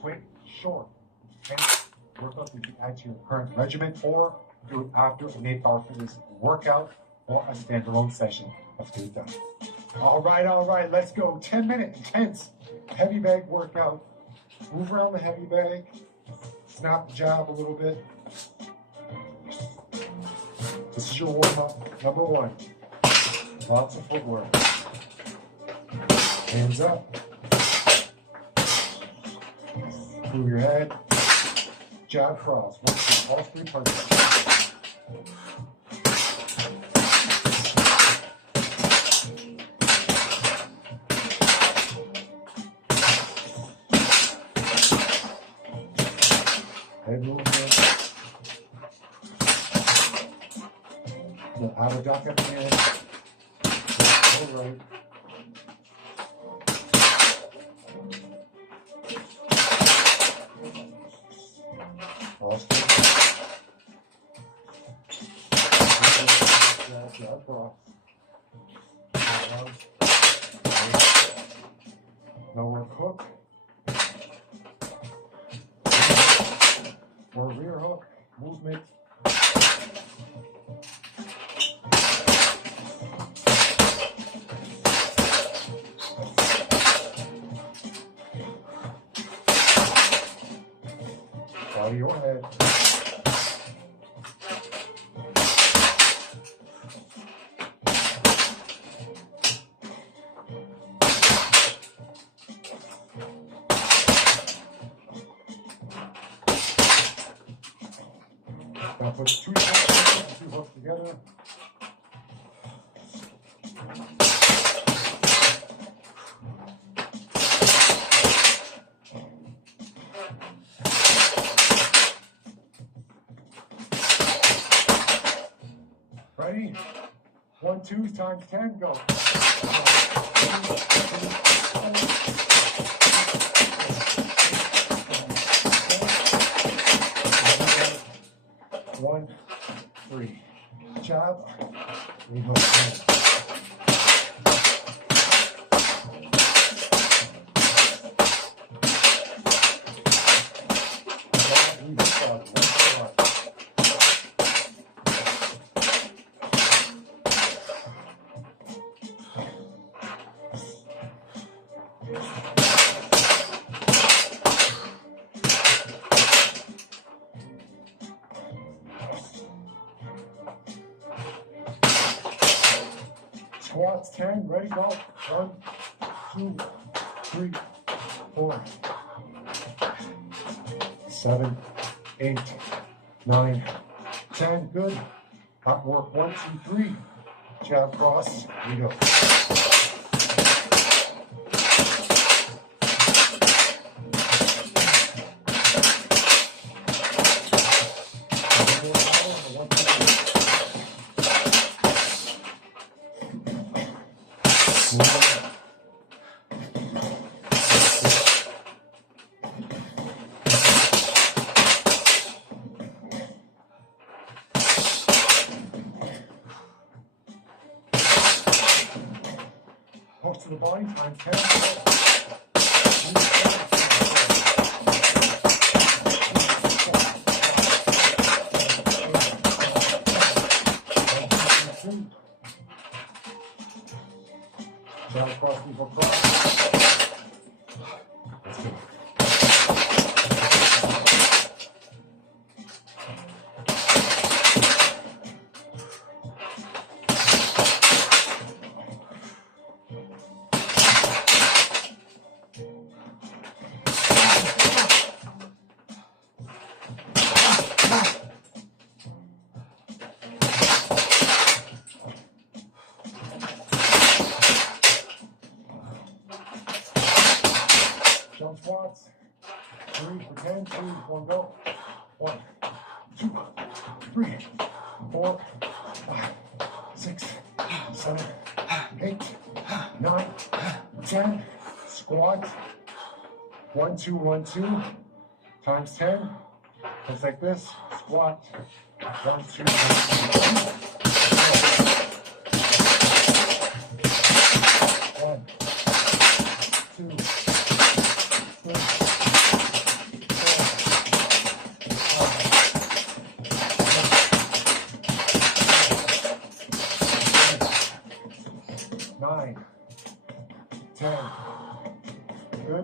quick, short. Okay? Workout you can add to your current regimen or do it after an 8-hour fitness workout or a standalone session. Let's get it done. All right, let's go. 10-minute intense heavy bag workout. Move around the heavy bag. Snap the jab a little bit. This is your warm-up. Number 1. Lots of footwork. Hands up. Move your head. Jab cross. 1, 2, all 3 punches. Head movement. The outer duck at the end. All right. Now work hook. Or rear hook movement. Body your head. Now put 2 hooks together. Ready? 1, 2 times 10, go. 1, 3. Jab. We hook. Squats 10, ready, go. 1, 2, 3, 4, 7, 8, 9, 10. Good. Hot work. 1, 2, 3. Jab cross. Here we go. Hooks to the body, times 10. Jab cross, we go cross. Let's go. Jump squats. 3 for 10, 2, 1, go. 1, 2, 3, 4, 5, 6, 7, 8, 9, 10. Squat. 1, 2, 1, 2. Times 10. Just like this. Squat. 1, 2, 1, 2. 1, 2, 3,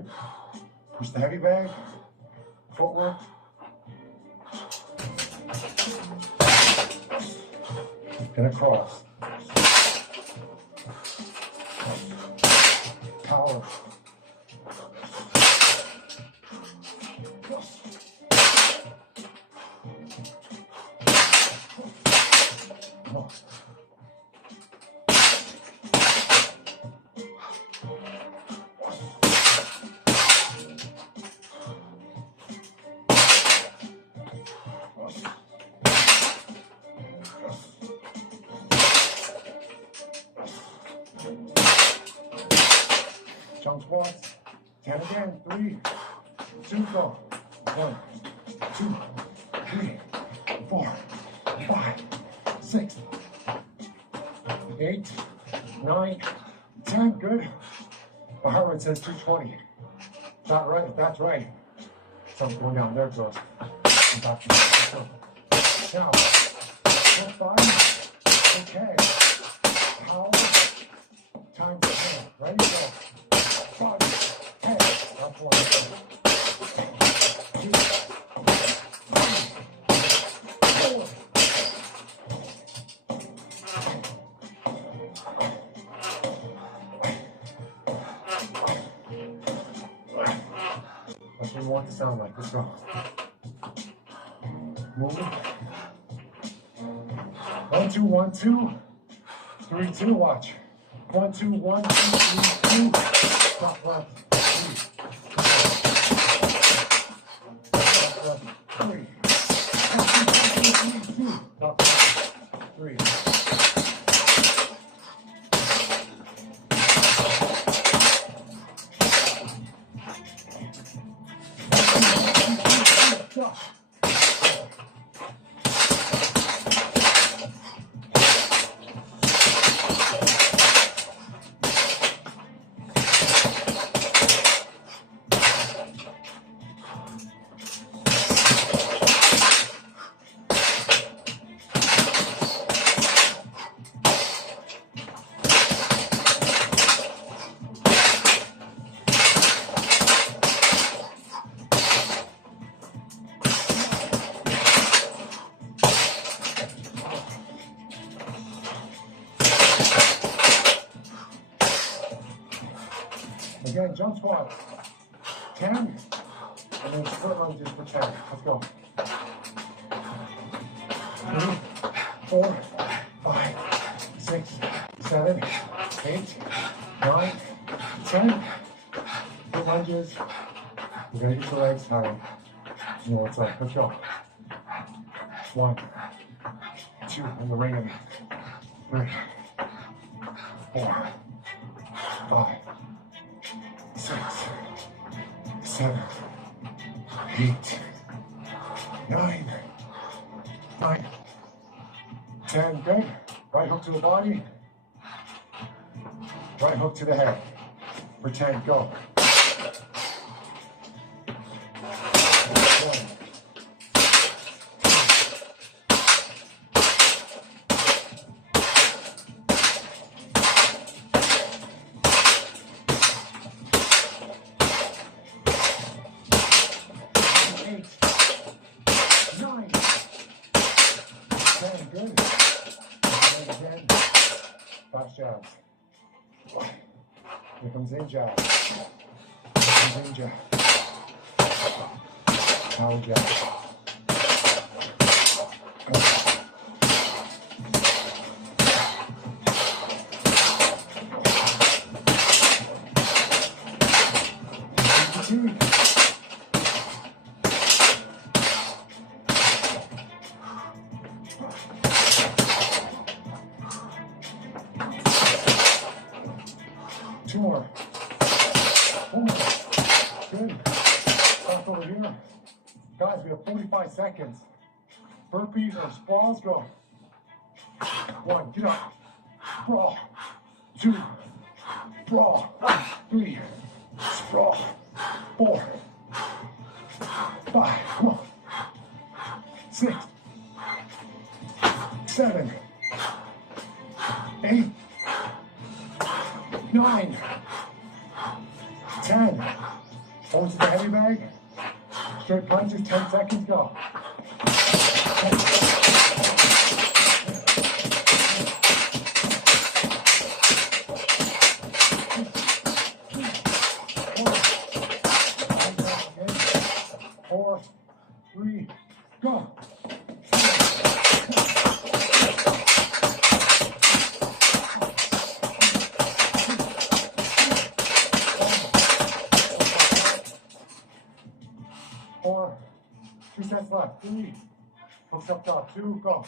good. Push the heavy bag. Footwork. And across. Power. Jump squats. 10 again. 3, 2, go. 1, 2, 3, 4, 5, 6, 8, 9, 10. Good. My heart rate says 220. Not right. If that's right. Something's going down. There it goes. Back to the now, full body. Okay. Power. Time to hand. Ready? Go. Body. Head. Up 1. 2. 3. 4. That's what you want it to sound like. Let's go. Moving. 1, 2, 1, 2. 3, 2. Watch. 1, 2, 1, 2, 3, 2. Stop left. 3. Stop left. 3. 1, 2, 2. Stop left. 3. Stop. Again, jump squat. 10. And then split lunges for 10. Let's go. 3, 4, 5, 6, 7, 8, 9, 10. Split lunges. We're going to get your legs tired. You know what's up. Let's go. 1, 2, in the ring of me. 3, 4, 5, 6, 7, 8, 9, 10. Good. Right hook to the body. Right hook to the head. For 10. Go. 1. 8, 9, 10. Good. And again. Fast jabs. Here comes in jab. Here comes in jab. Power jab. Go. Continue. 2 more. 1 more. Good. Back over here. Guys, we have 45 seconds. Burpees or sprawls, go. 1, get up. Sprawl. 2, sprawl. 3, sprawl. 4, 5, come on. 6, 7, 8, 9, 10. Hold to the heavy bag. Straight punches, 10 seconds, go. 4, 3, go. 4, 2 sets left. 3, hooks up top. 2, go.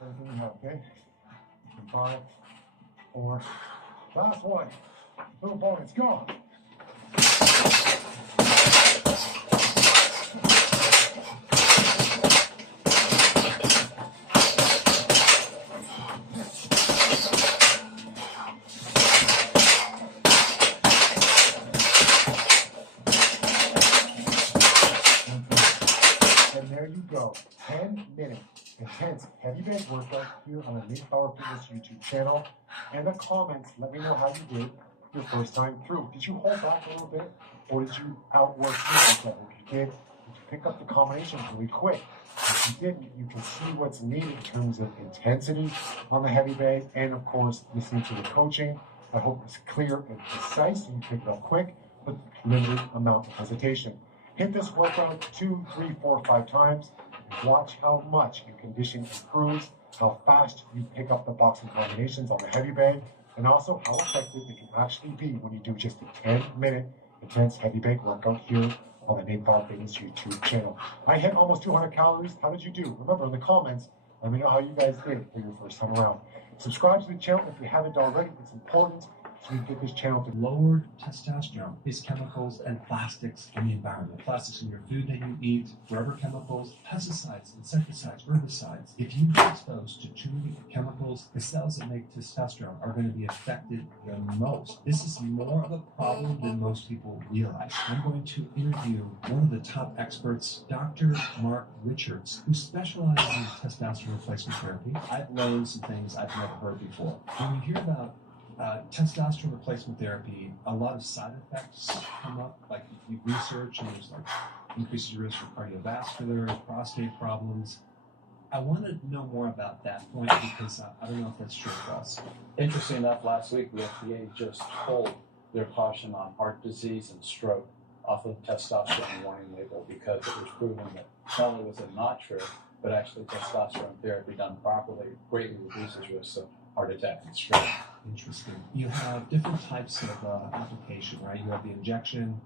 Everything you have, okay? 5, 4, last one. Little bonus, go. And there you go, 10-minute intense heavy bag workout here on the Nate Power Fitness YouTube channel. In the comments, let me know how you did your first time through. Did you hold back a little bit, or did you outwork through? I hope you did. Did you pick up the combinations really quick? If you did, you can see what's needed in terms of intensity on the heavy bag, and of course, listening to the coaching. I hope it's clear and precise, and you pick it up quick with limited amount of hesitation. Hit this workout 2, 3, 4, 5 times. Watch how much your condition improves, how fast you pick up the boxing combinations on the heavy bag, and also how effective it can actually be when you do just a 10-minute intense heavy bag workout here on the Nate Power Fitness YouTube channel. I hit almost 200 calories. How did you do? Remember, in the comments, let me know how you guys did for your first time around. Subscribe to the channel if you haven't already. It's important so we can get this channel to lowered testosterone is chemicals and plastics in the environment. Plastics in your food that you eat, forever chemicals, pesticides, insecticides, herbicides. If you get exposed to too many chemicals, the cells that make testosterone are going to be affected the most. This is more of a problem than most people realize. I'm going to interview one of the top experts, Dr. Mark Richards, who specializes in testosterone replacement therapy. I've learned some things I've never heard before. When you hear about testosterone replacement therapy, a lot of side effects come up, like you research, and there's like increases your risk for cardiovascular, prostate problems. I want to know more about that point because I don't know if that's true for us. Interesting enough, last week the FDA just pulled their caution on heart disease and stroke off of testosterone warning label because it was proven that not only was it not true, but actually testosterone therapy done properly greatly reduces risk of heart attack and stroke. Interesting. You have different types of application, right? You have the injection,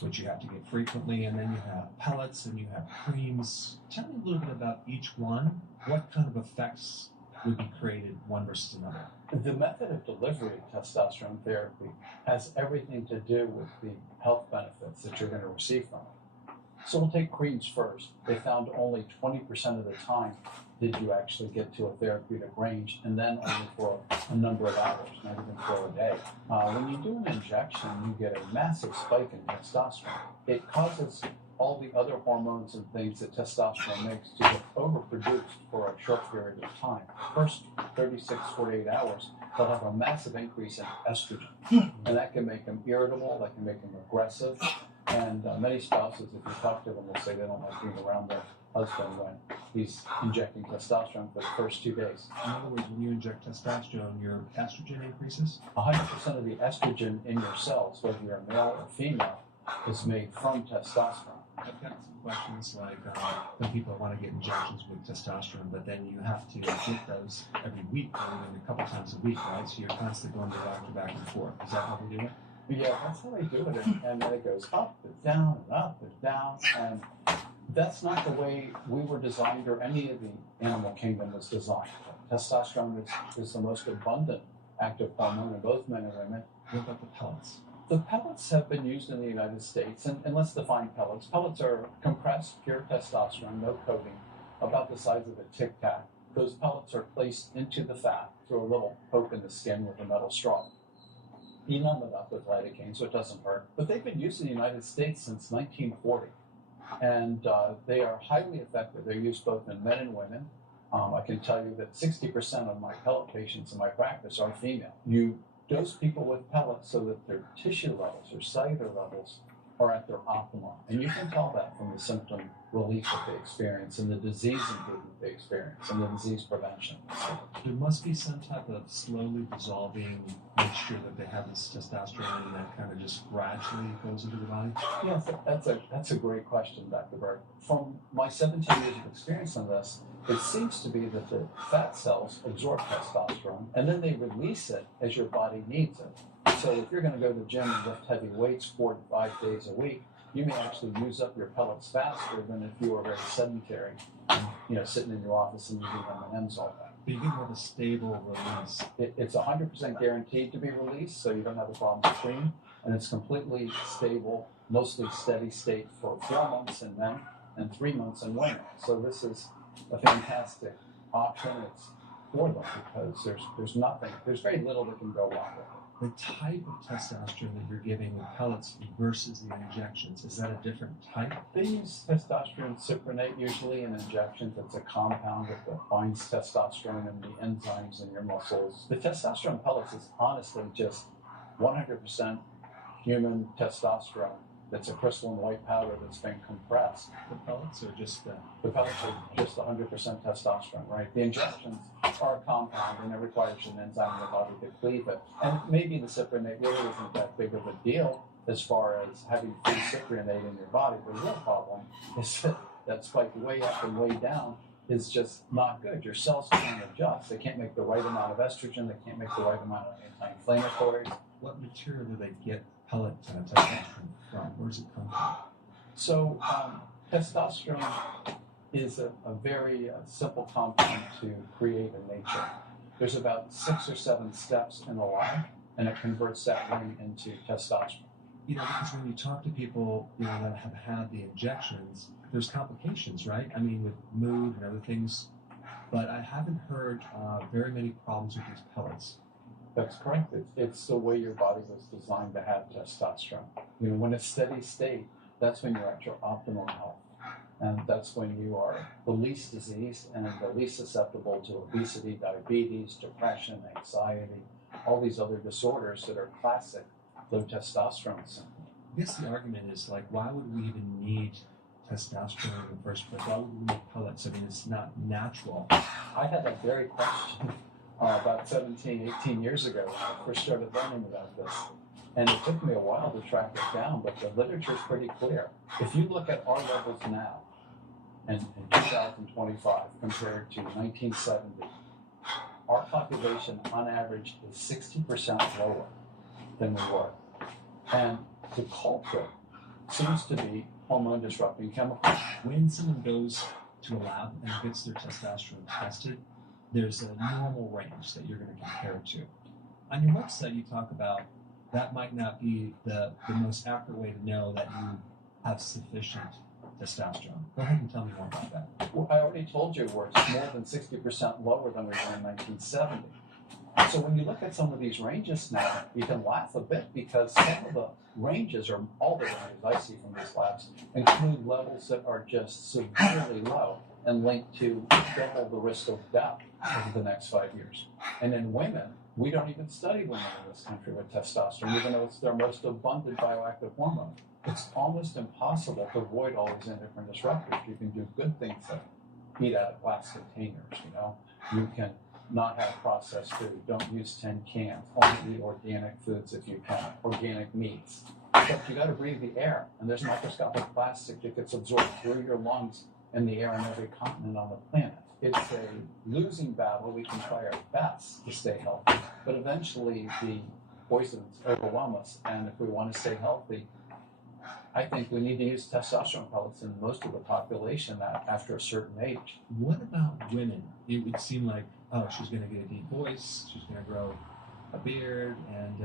which you have to get frequently, and then you have pellets and you have creams. Tell me a little bit about each one. What kind of effects would be created one versus another? The method of delivery of testosterone therapy has everything to do with the health benefits that you're going to receive from it. So we'll take creams first. They found only 20% of the time did you actually get to a therapeutic range, and then only for a number of hours, not even for a day. When you do an injection, you get a massive spike in testosterone. It causes all the other hormones and things that testosterone makes to get overproduced for a short period of time. First 36, 48 hours, they'll have a massive increase in estrogen, and that can make them irritable, that can make them aggressive, and many spouses, if you talk to them, will say they don't like being around their husband when he's injecting testosterone for the first 2 days. In other words, when you inject testosterone, your estrogen increases? 100% of the estrogen in your cells, whether you're a male or female, is made from testosterone. I've got some questions like when people want to get injections with testosterone, but then you have to get those every week, or even a couple times a week, right? So you're constantly going to the doctor back and forth. Is that how they do it? Yeah, that's how they do it, and then it goes up and down and up and down, and that's not the way we were designed or any of the animal kingdom was designed. Testosterone is the most abundant active hormone in both men and women. What about the pellets? The pellets have been used in the United States, and let's define pellets. Pellets are compressed, pure testosterone, no coating, about the size of a Tic Tac. Those pellets are placed into the fat through a little poke in the skin with a metal straw. You numb it up with lidocaine so it doesn't hurt. But they've been used in the United States since 1940. And they are highly effective. They're used both in men and women. I can tell you that 60% of my pellet patients in my practice are female. You dose people with pellets so that their tissue levels or cellular levels are at their optimum. And you can tell that from the symptom relief that they experience and the disease improvement they experience and the disease prevention. There must be some type of slowly dissolving mixture that they have this testosterone and that kind of just gradually goes into the body. Yes, that's a great question, Dr. Berg. From my 17 years of experience on this, it seems to be that the fat cells absorb testosterone and then they release it as your body needs it. So if you're going to go to the gym and lift heavy weights 4 to 5 days a week, you may actually use up your pellets faster than if you were very sedentary, sitting in your office and eating M&Ms all day. But you can have a stable release. It's 100% guaranteed to be released, so you don't have a problem with cream, and it's completely stable, mostly steady state for 4 months in men and 3 months in women. So this is a fantastic option. It's for them because there's very little that can go wrong with it. The type of testosterone that you're giving with pellets versus the injections, is that a different type? They use testosterone cyprinate usually in injections. It's a compound that binds testosterone and the enzymes in your muscles. The testosterone pellets is honestly just 100% human testosterone. That's a crystalline white powder that's been compressed. The pellets are just The pellets are just 100% testosterone, right? The injections are a compound and it requires an enzyme in the body to cleave it. And maybe the cyprinate really isn't that big of a deal as far as having free cyprinate in your body. The real problem is that spike way up and way down is just not good. Your cells can't adjust. They can't make the right amount of estrogen. They can't make the right amount of anti-inflammatories. What material do they get pellet testosterone from? Where does it come from? So testosterone is a very simple compound to create in nature. There's about 6 or 7 steps in the line, and it converts that ring into testosterone. Because when you talk to people, that have had the injections, there's complications, right? I mean, with mood and other things, but I haven't heard very many problems with these pellets. That's correct. It's the way your body was designed to have testosterone. When it's steady state, that's when you're at your optimal health. And that's when you are the least diseased and the least susceptible to obesity, diabetes, depression, anxiety, all these other disorders that are classic low testosterone symptoms. I guess the argument is why would we even need testosterone in the first place? Why would we need pellets? I mean, it's not natural. I had that very question about 17, 18 years ago when I first started learning about this. And it took me a while to track it down, but the literature is pretty clear. If you look at our levels now, in 2025 compared to 1970, our population on average is 60% lower than we were. And the culprit seems to be hormone disrupting chemicals. When someone goes to a lab and gets their testosterone tested, there's a normal range that you're going to compare it to. On your website, you talk about that might not be the most accurate way to know that you have sufficient testosterone. Go ahead and tell me more about that. Well, I already told you we're more than 60% lower than we were in 1970. So when you look at some of these ranges now, you can laugh a bit because some of the ranges, or all the ranges I see from these labs, include levels that are just severely low and linked to double the risk of death over the next 5 years. And in women, we don't even study women in this country with testosterone, even though it's their most abundant bioactive hormone. It's almost impossible to avoid all these endocrine disruptors. You can do good things like eat out of glass containers, You can not have processed food. Don't use 10 cans. Only eat organic foods if you can. Organic meats. But you got to breathe the air, and there's microscopic plastic that gets absorbed through your lungs and the air on every continent on the planet. It's a losing battle. We can try our best to stay healthy, but eventually the poisons overwhelm us. And if we want to stay healthy, I think we need to use testosterone pellets in most of the population after a certain age. What about women? It would seem like, she's going to get a deep voice, she's going to grow a beard, and,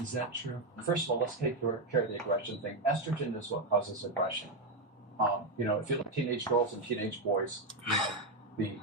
is that true? First of all, let's take care of the aggression thing. Estrogen is what causes aggression. If you look at teenage girls and teenage boys, the